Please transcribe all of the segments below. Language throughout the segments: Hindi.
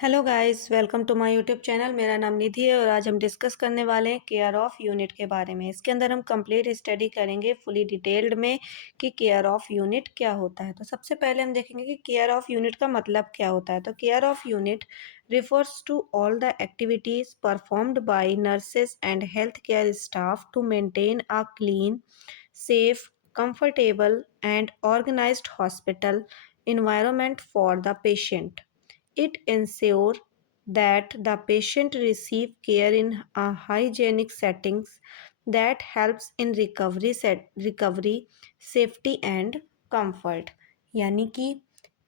Hello guys, welcome to my YouTube channel. मेरा नाम निधि है और आज हम डिस्कस करने वाले हैं केयर ऑफ यूनिट के बारे में। इसके अंदर हम कंप्लीट स्टडी करेंगे फुली डिटेल्ड में कि केयर ऑफ यूनिट क्या होता है। तो सबसे पहले हम देखेंगे कि केयर ऑफ यूनिट का मतलब क्या होता है। तो care of unit refers to all the activities performed by nurses and health care staff to maintain a clean, safe, comfortable, and organized hospital environment for the patient. It ensures that the patient receive care in a hygienic settings that helps in recovery, safety and comfort. यानी कि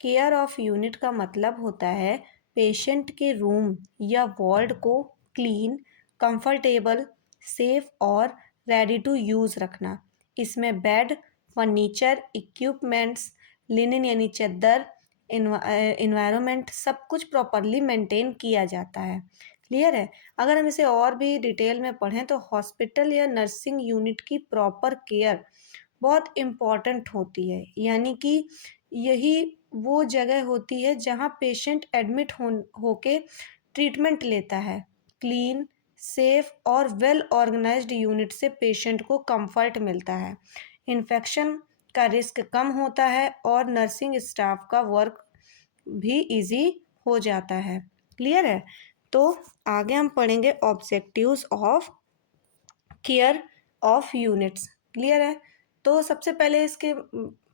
केयर ऑफ यूनिट का मतलब होता है पेशेंट के रूम या वार्ड को क्लीन, कंफर्टेबल, सेफ और रेडी टू यूज़ रखना। इसमें बेड, फर्नीचर, इक्विपमेंट्स, लिनन यानी चादर, इन्वायरमेंट सब कुछ प्रॉपरली मेंटेन किया जाता है। क्लियर है। अगर हम इसे और भी डिटेल में पढ़ें तो हॉस्पिटल या नर्सिंग यूनिट की प्रॉपर केयर बहुत इम्पॉर्टेंट होती है। यानी कि यही वो जगह होती है जहाँ पेशेंट एडमिट होके ट्रीटमेंट लेता है। क्लीन, सेफ और वेल ऑर्गेनाइज्ड यूनिट से पेशेंट को कंफर्ट मिलता है, इन्फेक्शन का रिस्क कम होता है और नर्सिंग स्टाफ का वर्क भी इजी हो जाता है। क्लियर है। तो आगे हम पढ़ेंगे objectives of care of units. Clear है। तो सबसे पहले इसके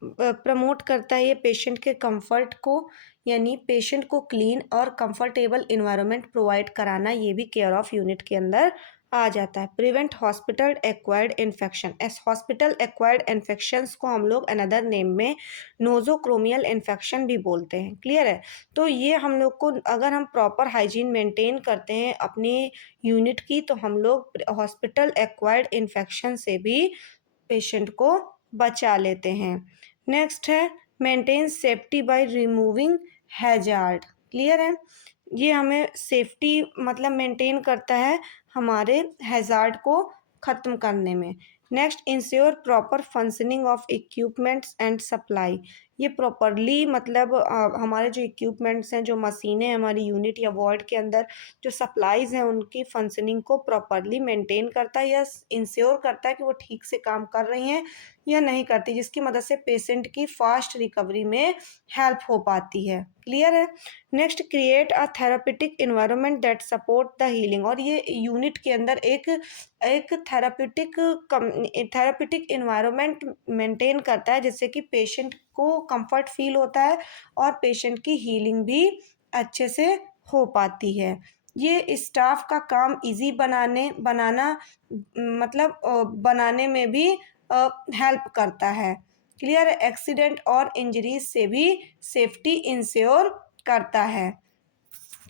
प्रमोट करता है ये पेशेंट के कंफर्ट को, यानी पेशेंट को क्लीन और कंफर्टेबल इन्वायरमेंट प्रोवाइड कराना, ये भी केयर ऑफ यूनिट के अंदर आ जाता है। Prevent hospital acquired infection. S hospital acquired infections को हम लोग अनदर नेम में नोजोक्रोमियल इन्फेक्शन भी बोलते हैं। क्लियर है। तो ये हम लोग को, अगर हम प्रॉपर हाइजीन मेंटेन करते हैं अपनी यूनिट की, तो हम लोग हॉस्पिटल एक्वायर्ड इन्फेक्शन से भी पेशेंट को बचा लेते हैं। नेक्स्ट है maintain safety by removing hazard. Clear है। ये हमें सेफ्टी मतलब मेंटेन करता है हमारे हैजार्ड को ख़त्म करने में। Next ensure proper functioning of equipments and supply. ये प्रॉपरली मतलब हमारे जो इक्विपमेंट्स हैं, जो मशीनें हैं हमारी यूनिट या वार्ड के अंदर, जो सप्लाईज़ हैं उनकी फंक्शनिंग को प्रॉपरली मेंटेन करता है या इंश्योर करता है कि वो ठीक से काम कर रही हैं या नहीं करती, जिसकी मदद से पेशेंट की फास्ट रिकवरी में हेल्प हो पाती है। क्लियर है। Next create a therapeutic environment that support the healing. और ये यूनिट के अंदर एक एक थेरापेटिक इन्वायरमेंट मेंटेन करता है, जिससे कि पेशेंट को कंफर्ट फील होता है और पेशेंट की हीलिंग भी अच्छे से हो पाती है। ये स्टाफ का काम इजी बनाना मतलब बनाने में भी हेल्प करता है। क्लियर। एक्सीडेंट और इंजरीज से भी सेफ्टी इंश्योर करता है।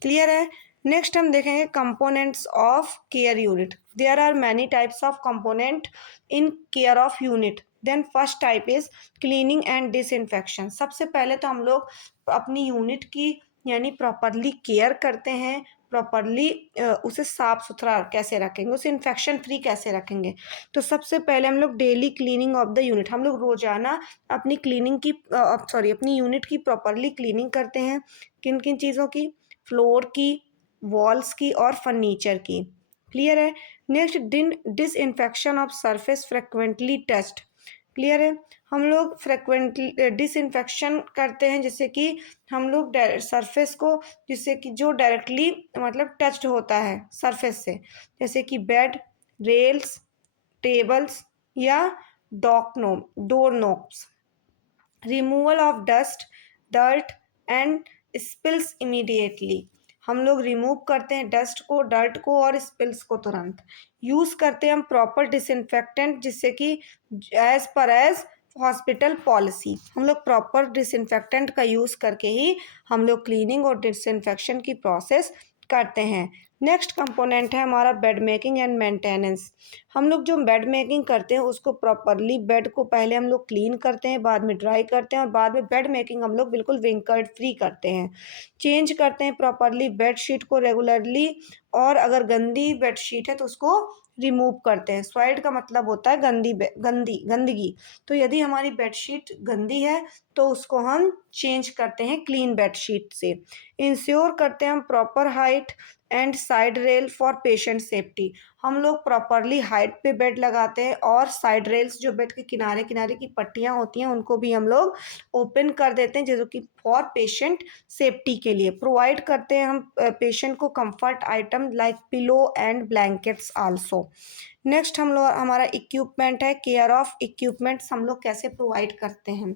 क्लियर है। नेक्स्ट हम देखेंगे components of care unit. There are many types of component in care of unit. Then first type is cleaning and disinfection. सबसे पहले तो हम लोग अपनी यूनिट की यानी प्रॉपरली केयर करते हैं, प्रॉपरली उसे साफ सुथरा कैसे रखेंगे, उसे इन्फेक्शन फ्री कैसे रखेंगे। तो सबसे पहले हम लोग daily cleaning of the unit, हम लोग रोजाना अपनी क्लीनिंग की अपनी यूनिट की प्रॉपरली क्लीनिंग करते हैं। किन किन चीज़ों की? फ्लोर की, वॉल्स की और फर्नीचर की। क्लियर है। Next disinfection of surface frequently touched. Clear है। हम लोग फ्रिक्वेंटली डिसइंफेक्शन करते हैं, जैसे कि हम लोग सरफेस को, जिससे कि जो डायरेक्टली मतलब टच्ड होता है सरफेस से, जैसे कि बेड, रेल्स, टेबल्स या door knobs. Removal of dust, dirt and spills immediately. हम लोग रिमूव करते हैं डस्ट को, डर्ट को और स्पिल्स को तुरंत। यूज़ करते हैं हम प्रॉपर डिसइंफेक्टेंट, जिससे कि एज हॉस्पिटल पॉलिसी हम लोग प्रॉपर डिसइंफेक्टेंट का यूज़ करके ही हम लोग क्लीनिंग और डिसइंफेक्शन की प्रोसेस करते हैं। नेक्स्ट कंपोनेंट है हमारा बेड मेकिंग एंड मेंटेनेंस। हम लोग जो बेड मेकिंग करते हैं उसको प्रॉपरली, बेड को पहले हम लोग क्लीन करते हैं, बाद में ड्राई करते हैं और बाद में बेड मेकिंग हम लोग बिल्कुल विंकर्ड फ्री करते हैं। चेंज करते हैं प्रॉपरली बेड शीट को रेगुलरली, और अगर गंदी बेड शीट है तो उसको रिमूव करते हैं। सॉइल्ड का मतलब होता है गंदगी। तो यदि हमारी बेड शीट गंदी है तो उसको हम चेंज करते हैं क्लीन बेडशीट से। इंश्योर करते हैं हम proper height and side rail for patient safety. हम लोग प्रॉपरली हाइट पे बेड लगाते हैं और साइड रेल्स जो बेड के किनारे किनारे की पट्टियाँ होती हैं उनको भी हम लोग ओपन कर देते हैं, जो कि फॉर पेशेंट सेफ्टी के लिए प्रोवाइड करते हैं हम पेशेंट को comfort item like pillow and blankets also. Next हम लोग हमारा इक्विपमेंट है, केयर ऑफ इक्विपमेंट्स हम लोग कैसे प्रोवाइड करते हैं।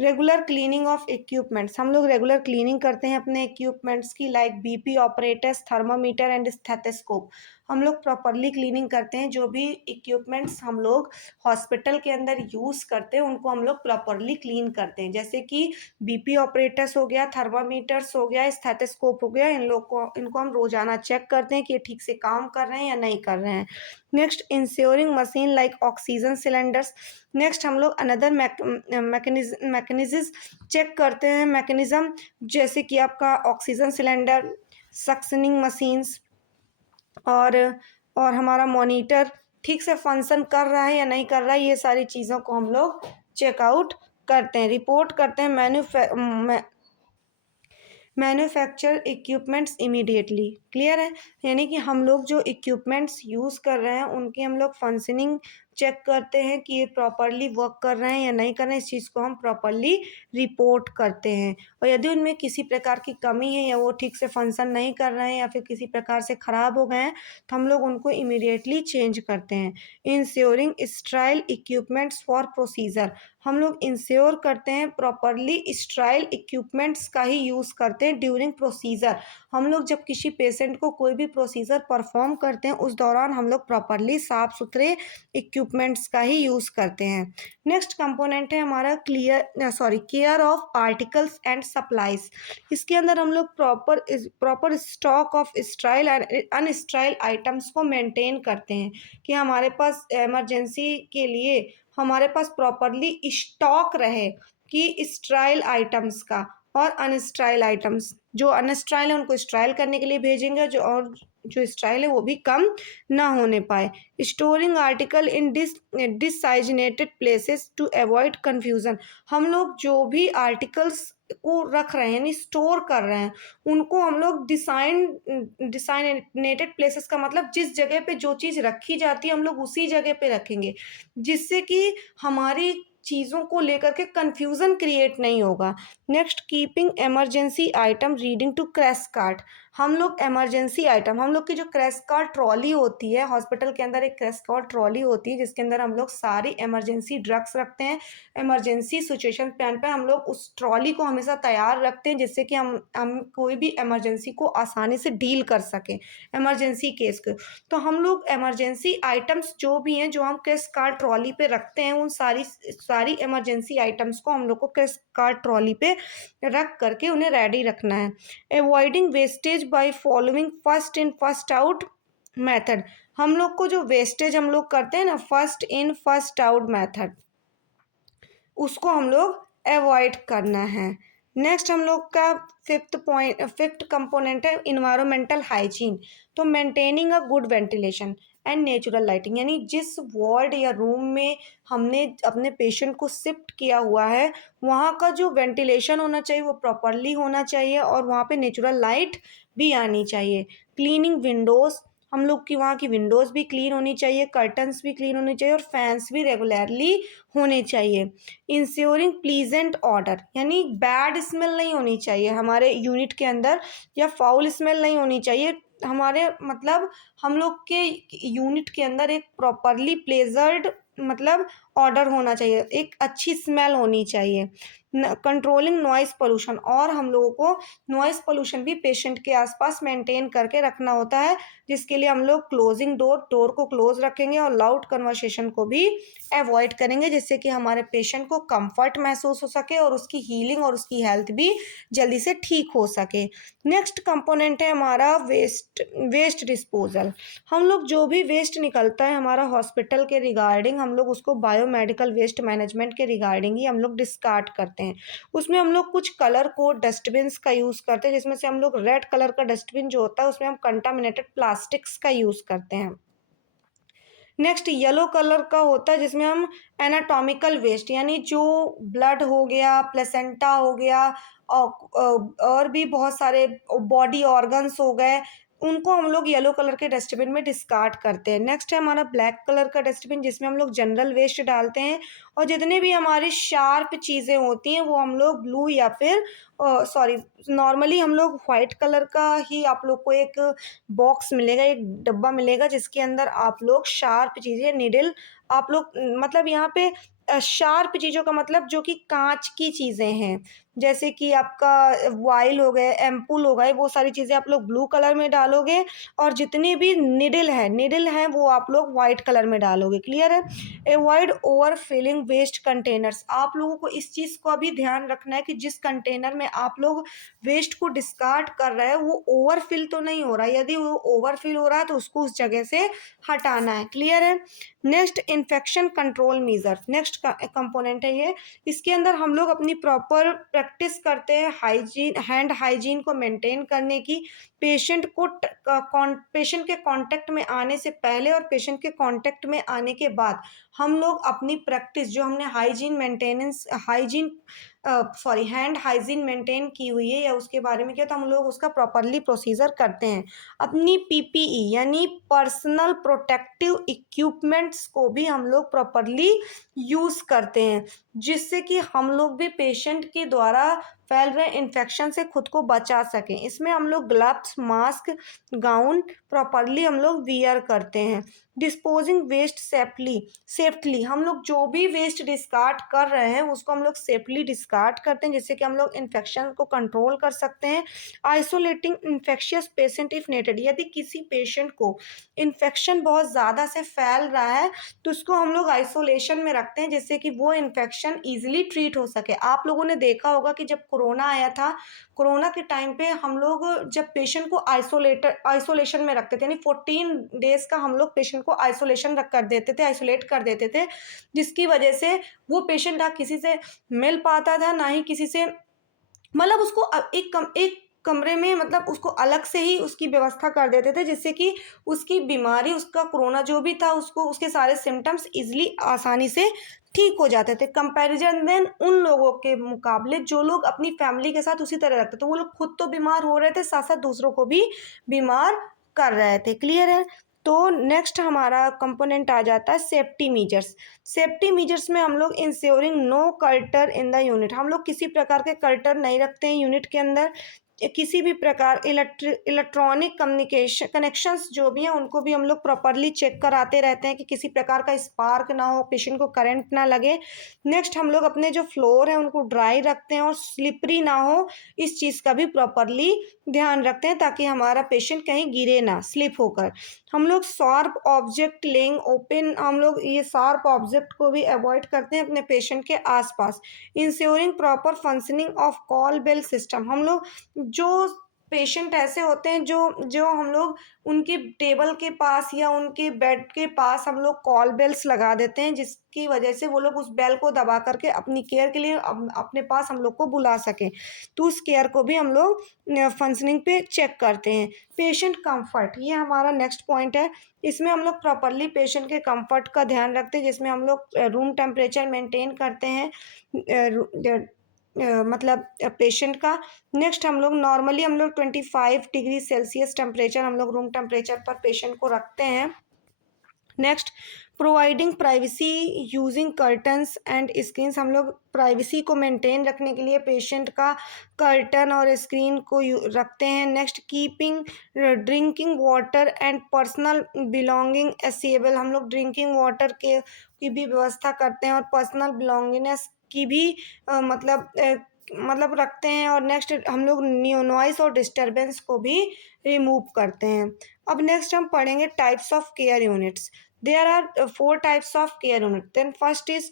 रेगुलर क्लीनिंग ऑफ इक्विपमेंट्स, हम लोग रेगुलर क्लीनिंग करते हैं अपने इक्विपमेंट्स की, like BP operators, thermometer and stethoscope. हम लोग प्रॉपरली क्लीनिंग करते हैं, जो भी इक्विपमेंट्स हम लोग हॉस्पिटल के अंदर यूज़ करते हैं उनको हम लोग प्रॉपरली क्लीन करते हैं, जैसे कि बीपी ऑपरेटर्स हो गया, थर्मामीटर्स हो गया, स्टेथोस्कोप हो गया, इनको हम रोजाना चेक करते हैं कि ये ठीक से काम कर रहे हैं या नहीं कर रहे हैं। Next ensuring machine like oxygen cylinders. Next हम लोग अनदर मैकेनिज्म चेक करते हैं, मैकेनिज्म जैसे कि आपका ऑक्सीजन सिलेंडर, सक्शनिंग मशीन्स और हमारा मॉनिटर ठीक से फंक्शन कर रहा है या नहीं कर रहा है, ये सारी चीज़ों को हम लोग चेकआउट करते हैं, रिपोर्ट करते हैं मैन्युफैक्चर इक्विपमेंट्स इमीडिएटली। क्लियर है, यानी कि हम लोग जो इक्विपमेंट्स यूज़ कर रहे हैं उनकी हम लोग फंक्शनिंग चेक करते हैं कि ये प्रॉपरली वर्क कर रहे हैं या नहीं कर रहे हैं, इस चीज़ को हम प्रॉपरली रिपोर्ट करते हैं। और यदि उनमें किसी प्रकार की कमी है या वो ठीक से फंक्शन नहीं कर रहे हैं या फिर किसी प्रकार से ख़राब हो गए हैं तो हम लोग उनको इमीडिएटली चेंज करते हैं। Ensuring Sterlite equipments for procedure, हम लोग इंश्योर करते हैं प्रॉपरली स्टराइल इक्विपमेंट्स का ही यूज़ करते हैं ड्यूरिंग प्रोसीजर। हम लोग जब किसी पेशेंट को कोई भी प्रोसीजर परफॉर्म करते हैं उस दौरान हम लोग प्रॉपरली साफ़ सुथरे इक्विपमेंट्स का ही यूज़ करते हैं। नेक्स्ट कंपोनेंट है हमारा care of articles and supplies. इसके अंदर हम लोग proper stock of sterile and unsterile items को मेंटेन करते हैं कि हमारे पास इमरजेंसी के लिए हमारे पास प्रॉपरली स्टॉक रहे कि स्टाइल आइटम्स का, और अनस्टाइल आइटम्स, जो अनस्टाइल है उनको स्टाइल करने के लिए भेजेंगे, जो स्टाइल है वो भी कम ना होने पाए। Storing article in designated places to avoid confusion, हम लोग जो भी आर्टिकल्स को रख रहे हैं यानी स्टोर कर रहे हैं उनको हम लोग डिसाइनेटेड प्लेसेस का मतलब जिस जगह पे जो चीज़ रखी जाती है हम लोग उसी जगह पे रखेंगे, जिससे कि हमारी चीज़ों को लेकर के कन्फ्यूज़न क्रिएट नहीं होगा। Next keeping emergency item reading to crash cart, हम लोग इमरजेंसी आइटम, हम लोग की जो क्रैश कार्ट ट्रॉली होती है हॉस्पिटल के अंदर, एक क्रैश कार्ट ट्रॉली होती है जिसके अंदर हम लोग सारी इमरजेंसी ड्रग्स रखते हैं। इमरजेंसी सिचुएशन प्लान पे हम लोग उस ट्रॉली को हमेशा तैयार रखते हैं, जिससे कि हम कोई भी इमरजेंसी को आसानी से डील कर सकें इमरजेंसी केस को। तो हम लोग इमरजेंसी आइटम्स जो भी हैं जो हम क्रैश कार्ट ट्रॉली पे रखते हैं उन सारी इमरजेंसी आइटम्स को हम लोग को क्रैश कार्ट ट्रॉली पे रख करके उन्हें रेडी रखना है। Avoiding wastage by following first in first out method, हम लोग को जो वेस्टेज हम लोग करते हैं ना first in first out method, उसको हम लोग अवॉइड करना है। नेक्स्ट हम लोग का फिफ्थ कंपोनेंट है इन्वायरमेंटल हाइजीन। तो maintaining a good ventilation and natural lighting, यानी जिस वार्ड या रूम में हमने अपने पेशेंट को शिफ्ट किया हुआ है वहाँ का जो वेंटिलेशन होना चाहिए वो प्रॉपरली होना चाहिए और वहाँ पे नेचुरल लाइट भी आनी चाहिए। क्लीनिंग विंडोज़, हम लोग की वहाँ की विंडोज़ भी क्लीन होनी चाहिए, कर्टन्स भी क्लीन होने चाहिए और फैंस भी रेगुलरली होने चाहिए। इंश्योरिंग प्लीजेंट ऑर्डर, यानी बैड स्मेल नहीं होनी चाहिए हमारे यूनिट के अंदर या फाउल स्मेल नहीं होनी चाहिए हमारे, मतलब हम लोग के यूनिट के अंदर एक प्रॉपरली प्लेजर्ड मतलब ऑर्डर होना चाहिए, एक अच्छी स्मेल होनी चाहिए। कंट्रोलिंग नॉइस पोल्यूशन, और हम लोगों को नॉइस पोल्यूशन भी पेशेंट के आसपास मेंटेन करके रखना होता है, जिसके लिए हम लोग क्लोजिंग डोर को क्लोज रखेंगे और लाउड कन्वर्सेशन को भी अवॉइड करेंगे, जिससे कि हमारे पेशेंट को कंफर्ट महसूस हो सके और उसकी हीलिंग और उसकी हेल्थ भी जल्दी से ठीक हो सके। नेक्स्ट कंपोनेंट है हमारा वेस्ट डिस्पोजल, हम लोग जो भी वेस्ट निकलता है हमारा हॉस्पिटल के रिगार्डिंग हम लोग उसको बायोमेडिकल वेस्ट मैनेजमेंट के रिगार्डिंग ही हम लोग डिस्कार्ड करते हैं। उसमें हम लोग कुछ कलर कोड डस्टबिन्स का यूज़ करते हैं, जिसमें से हम लोग रेड कलर का डस्टबिन जो होता है उसमें हम कंटामिनेटेड प्लास्टिक्स का यूज़ करते हैं। नेक्स्ट येलो कलर का होता है जिसमें हम एनाटॉमिकल वेस्ट यानी जो ब्लड हो गया, प्लेसेंटा हो गया और भी बहुत सारे बॉडी ऑर्गन्स हो गए, उनको हम लोग येलो कलर के डस्टबिन में डिस्कार्ड करते हैं। नेक्स्ट है हमारा ब्लैक कलर का डस्टबिन जिसमें हम लोग जनरल वेस्ट डालते हैं और जितने भी हमारी शार्प चीज़ें होती हैं वो हम लोग ब्लू या फिर सॉरी नॉर्मली हम लोग व्हाइट कलर का ही आप लोग को एक बॉक्स मिलेगा, एक डब्बा मिलेगा जिसके अंदर आप लोग शार्प चीज़ें नीडल आप लोग मतलब यहाँ पे शार्प चीज़ों का मतलब जो कि काँच की चीज़ें हैं, जैसे कि आपका वाइल हो गए, एम्पुल हो गए, वो सारी चीज़ें आप लोग ब्लू कलर में डालोगे और जितनी भी निडल है वो आप लोग व्हाइट कलर में डालोगे, क्लियर है? Avoid over filling waste containers, आप लोगों को इस चीज़ का भी ध्यान रखना है कि जिस कंटेनर में आप लोग वेस्ट को डिस्कार्ड कर रहे हैं वो ओवरफिल तो नहीं हो रहा है, यदि वो ओवरफिल हो रहा है तो उसको उस जगह से हटाना है, क्लियर है? Next infection control measure, next component है ये, इसके अंदर हम लोग अपनी प्रॉपर प्रैक्टिस करते हैं हाइजीन, हैंड हाइजीन को मेंटेन करने की, पेशेंट के कांटेक्ट में आने से पहले और पेशेंट के कांटेक्ट में आने के बाद हम लोग अपनी प्रैक्टिस जो हमने हैंड हाइजीन मेंटेन की हुई है या उसके बारे में किया तो हम लोग उसका प्रॉपरली प्रोसीजर करते हैं। अपनी पीपीई यानी पर्सनल प्रोटेक्टिव इक्विपमेंट्स को भी हम लोग प्रॉपरली यूज़ करते हैं जिससे कि हम लोग भी पेशेंट के द्वारा फैल रहे इन्फेक्शन से खुद को बचा सकें। इसमें हम लोग ग्लव्स, मास्क, गाउन प्रॉपरली हम लोग वियर करते हैं। डिस्पोजिंग वेस्ट सेफ्टली हम लोग जो भी वेस्ट डिस्कार्ड कर रहे हैं उसको हम लोग सेफली डिस्कार्ड करते हैं जिससे कि हम लोग इन्फेक्शन को कंट्रोल कर सकते हैं। आइसोलेटिंग इन्फेक्शियस पेशेंट इफ नेटेड, यदि किसी पेशेंट को इन्फेक्शन बहुत ज़्यादा से फैल रहा है तो उसको हम लोग आइसोलेशन में रखते हैं जिससे कि वो इन्फेक्शन ईजिली ट्रीट हो सके। आप लोगों ने देखा होगा कि जब कोरोना आया था, कोरोना के टाइम पे हम लोग जब पेशेंट को आइसोलेशन में रखते थे यानी 14 डेज़ का हम लोग पेशेंट को आइसोलेट कर देते थे जिसकी वजह से वो पेशेंट ना किसी से मिल पाता था ना ही किसी से, मतलब उसको एक कमरे में मतलब उसको अलग से ही उसकी व्यवस्था कर देते थे जिससे कि उसकी बीमारी, उसका कोरोना जो भी था उसको उसके सारे सिम्पटम्स ईज़िली आसानी से ठीक हो जाते थे। कंपैरिज़न देन उन लोगों के मुकाबले जो लोग अपनी फैमिली के साथ उसी तरह रखते थे, वो लोग खुद तो बीमार हो रहे थे, साथ-साथ दूसरों को भी बीमार कर रहे थे, क्लियर है? तो नेक्स्ट हमारा कंपोनेंट आ जाता है सेफ्टी मेजर्स। सेफ्टी मेजर्स में हम लोग ensuring no clutter in the unit, हम लोग किसी प्रकार के कल्टर नहीं रखते हैं यूनिट के अंदर। किसी भी प्रकार इलेक्ट्रॉनिक कम्युनिकेशन कनेक्शंस जो भी हैं उनको भी हम लोग प्रॉपरली चेक कराते रहते हैं कि किसी प्रकार का स्पार्क ना हो, पेशेंट को करंट ना लगे। नेक्स्ट हम लोग अपने जो फ्लोर है उनको ड्राई रखते हैं और स्लिपरी ना हो, इस चीज़ का भी प्रॉपरली ध्यान रखते हैं ताकि हमारा पेशेंट कहीं गिरे ना स्लिप होकर। हम लोग शार्प ऑब्जेक्ट लेइंग ओपन, हम लोग ये शार्प ऑब्जेक्ट को भी अवॉइड करते हैं अपने पेशेंट के आसपास। Ensuring proper functioning of call bell system, हम लोग जो पेशेंट ऐसे होते हैं जो जो हम लोग उनके टेबल के पास या उनके बेड के पास हम लोग कॉल बेल्स लगा देते हैं जिसकी वजह से वो लोग उस बेल को दबा करके अपनी केयर के लिए अपने पास हम लोग को बुला सकें, तो उस केयर को भी हम लोग फंक्शनिंग पे चेक करते हैं। पेशेंट कंफर्ट, ये हमारा नेक्स्ट पॉइंट है, इसमें हम लोग प्रॉपरली पेशेंट के कंफर्ट का ध्यान रखते हैं जिसमें हम लोग रूम टेम्परेचर मेंटेन करते हैं मतलब पेशेंट का। नेक्स्ट हम लोग नॉर्मली हम लोग 25 डिग्री सेल्सियस टेम्परेचर हम लोग रूम टेम्परेचर पर पेशेंट को रखते हैं। Next providing privacy using curtains and screens, हम लोग प्राइवेसी को मेंटेन रखने के लिए पेशेंट का कर्टन और स्क्रीन को रखते हैं। Next keeping drinking water and personal belonging accessible, हम लोग ड्रिंकिंग वाटर के की भी व्यवस्था करते हैं और पर्सनल बिलोंगिंगनेस की भी मतलब रखते हैं। और नेक्स्ट हम लोग नॉइस और डिस्टरबेंस को भी रिमूव करते हैं। अब नेक्स्ट हम पढ़ेंगे types of care units. There are 4 types of care unit. Then first is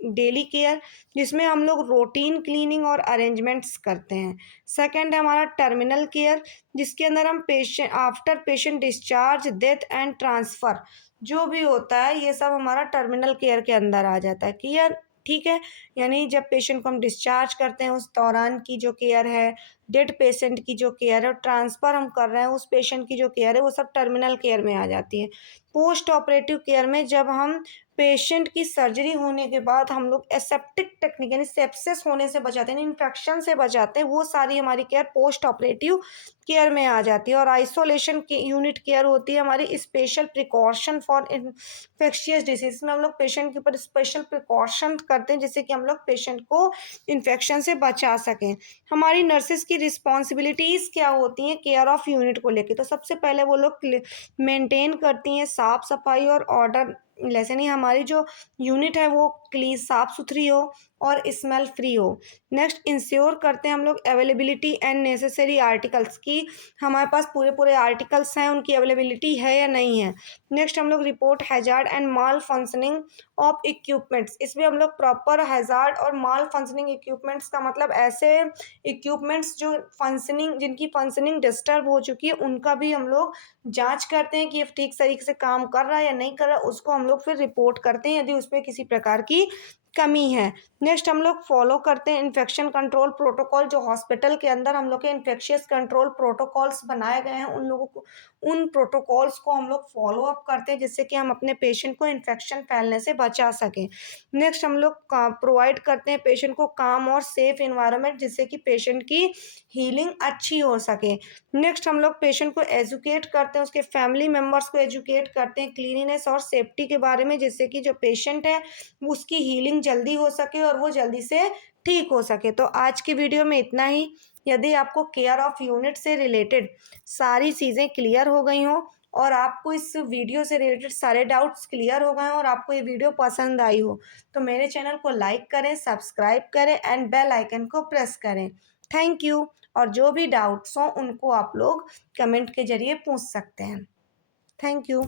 daily care जिसमें हम लोग रूटीन क्लीनिंग और अरेंजमेंट्स करते हैं। सेकंड है हमारा टर्मिनल केयर जिसके अंदर हम patient discharge, death and transfer जो भी होता है ये सब हमारा टर्मिनल केयर के अंदर आ जाता है, क्लियर? ठीक है? यानी जब पेशेंट को हम डिस्चार्ज करते हैं उस दौरान की जो केयर है, डेड पेशेंट की जो केयर है और ट्रांसफ़र हम कर रहे हैं उस पेशेंट की जो केयर है वो सब टर्मिनल केयर में आ जाती है। पोस्ट ऑपरेटिव केयर में जब हम पेशेंट की सर्जरी होने के बाद हम लोग एसेप्टिक टेक्निक यानी सेप्सिस होने से बचाते हैं, यानी इन्फेक्शन से बचाते हैं, वो सारी हमारी केयर पोस्ट ऑपरेटिव केयर में आ जाती है। और आइसोलेशन की यूनिट केयर होती है हमारी special precaution for infectious disease में हम लोग पेशेंट के ऊपर स्पेशल प्रिकॉशन करते हैं जिससे कि हम लोग पेशेंट को इन्फेक्शन से बचा सकें। हमारी नर्सेज़ की रिस्पॉन्सिबिलिटीज़ क्या होती हैं केयर ऑफ़ यूनिट को लेके? तो सबसे पहले वो लोग मेंटेन करती हैं साफ-सफाई और ऑर्डर लेस, यानी हमारी जो यूनिट है वो साफ-सुथरी हो और स्मेल फ्री हो। नेक्स्ट इंश्योर करते हैं हम लोग अवेलेबिलिटी एंड नेसेसरी आर्टिकल्स की, हमारे पास पूरे-पूरे आर्टिकल्स हैं, उनकी अवेलेबिलिटी है या नहीं है। नेक्स्ट हम लोग report hazard and mall functioning of equipments, इसमें हम लोग प्रॉपर हैज़ार्ड और माल फंक्शनिंग इक्विपमेंट्स का मतलब ऐसे इक्विपमेंट्स जो फंक्शनिंग जिनकी फंक्शनिंग डिस्टर्ब हो चुकी है उनका भी हम लोग जाँच करते हैं कि ये ठीक तरीके से काम कर रहा है या नहीं कर रहा है, उसको हम लोग फिर रिपोर्ट करते हैं यदि उसमें किसी प्रकार की कमी है। नेक्स्ट हम लोग फॉलो करते हैं इन्फेक्शन कंट्रोल प्रोटोकॉल, जो हॉस्पिटल के अंदर हम लोग के इन्फेक्शियस कंट्रोल प्रोटोकॉल्स बनाए गए हैं उन लोगों को उन प्रोटोकॉल्स को हम लोग फॉलो अप करते हैं जिससे कि हम अपने पेशेंट को इन्फेक्शन फैलने से बचा सकें। नेक्स्ट हम लोग प्रोवाइड करते हैं पेशेंट को काम और सेफ इन्वायरमेंट जिससे कि पेशेंट की हीलिंग अच्छी हो सके। नेक्स्ट हम लोग पेशेंट को एजुकेट करते हैं, उसके फैमिली मेम्बर्स को एजुकेट करते हैं क्लीनिनेस और सेफ्टी के बारे में जिससे कि जो पेशेंट है उसकी हीलिंग जल्दी हो सके और वो जल्दी से ठीक हो सके। तो आज की वीडियो में इतना ही। यदि आपको केयर ऑफ़ यूनिट से रिलेटेड सारी चीज़ें क्लियर हो गई हों और आपको इस वीडियो से रिलेटेड सारे डाउट्स क्लियर हो गए हों और आपको ये वीडियो पसंद आई हो, तो मेरे चैनल को लाइक करें, सब्सक्राइब करें एंड बेल आइकन को प्रेस करें। Thank you. और जो भी डाउट्स हों उनको आप लोग कमेंट के ज़रिए पूछ सकते हैं। Thank you.